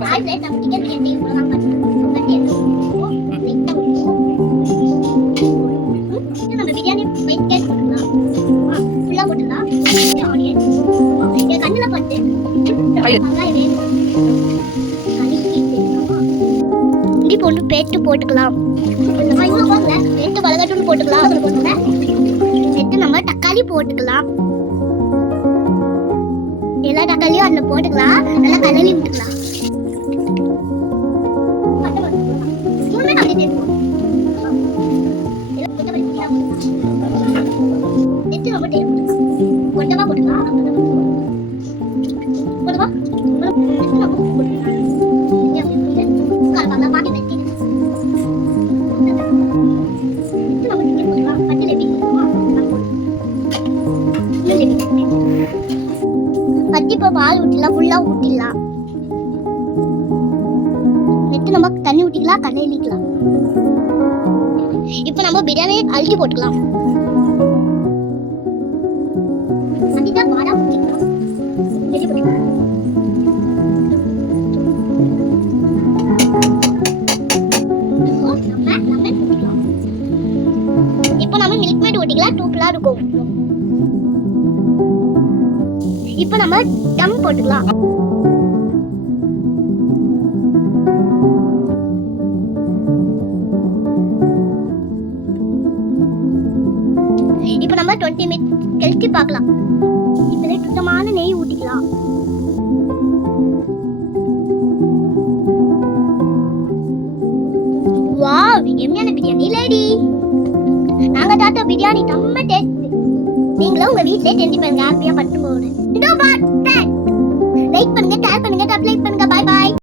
Hi friends, நம்ம chicken biryani போலாம் நம்ம பிரியாணி ஒயிட் கேஸ் போட்டுக்கலாம். ஃபுல்லா போட்டுக்கலாம். ஆனியன் என் கண்ணில் பட்டு வெங்காயம் வேணும். இஞ்சி பூண்டு பேஸ்ட் போட்டுக்கலாம். பேஸ்ட் வளகட்டுன்னு போட்டுக்கலாம். சேர்த்து நம்ம தக்காளி போட்டுக்கலாம். எல்லா தக்காளியும் அதில் போட்டுக்கலாம். நல்லா கலரி விட்டுக்கலாம். கொஞ்சமா போட்டுக்கலாம். இப்போ பால் ஊற்றிடலாம். ஃபுல்லா ஊற்றிடலாம். நெட்டு நம்ம தண்ணி ஊற்றிக்கலாம். கடையிலிக்கலாம். இப்போ நம்ம பிரியாணி அழுத்தி போட்டுக்கலாம். அதுதான் பாதாம் ஊற்றிக்கலாம். இப்போ நம்ம மில்க் மேட் ஊற்றிக்கலாம். டூப்லாம் இருக்கும். இப்போ நம்ம டம் போட்டுக்கலாம். இப்போ நம்ம 20 மினிட்ஸ் கழிச்சு பார்க்கலாம். இப்போ சுத்தமான நெய் ஊற்றிக்கலாம். வாவ், எம்மியான பிரியாணி ரெடி. நாங்க தாத்தா பிரியாணி செம்ம டேஸ்ட். நீங்களும் உங்க வீட்லயே செஞ்சு பாருங்க. ஹாப்பியா பட்டு போகுது. லைக் பண்ணுங்க, ஷேர் பண்ணுங்க, சப்ஸ்கிரைப் பண்ணுங்க. Bye by.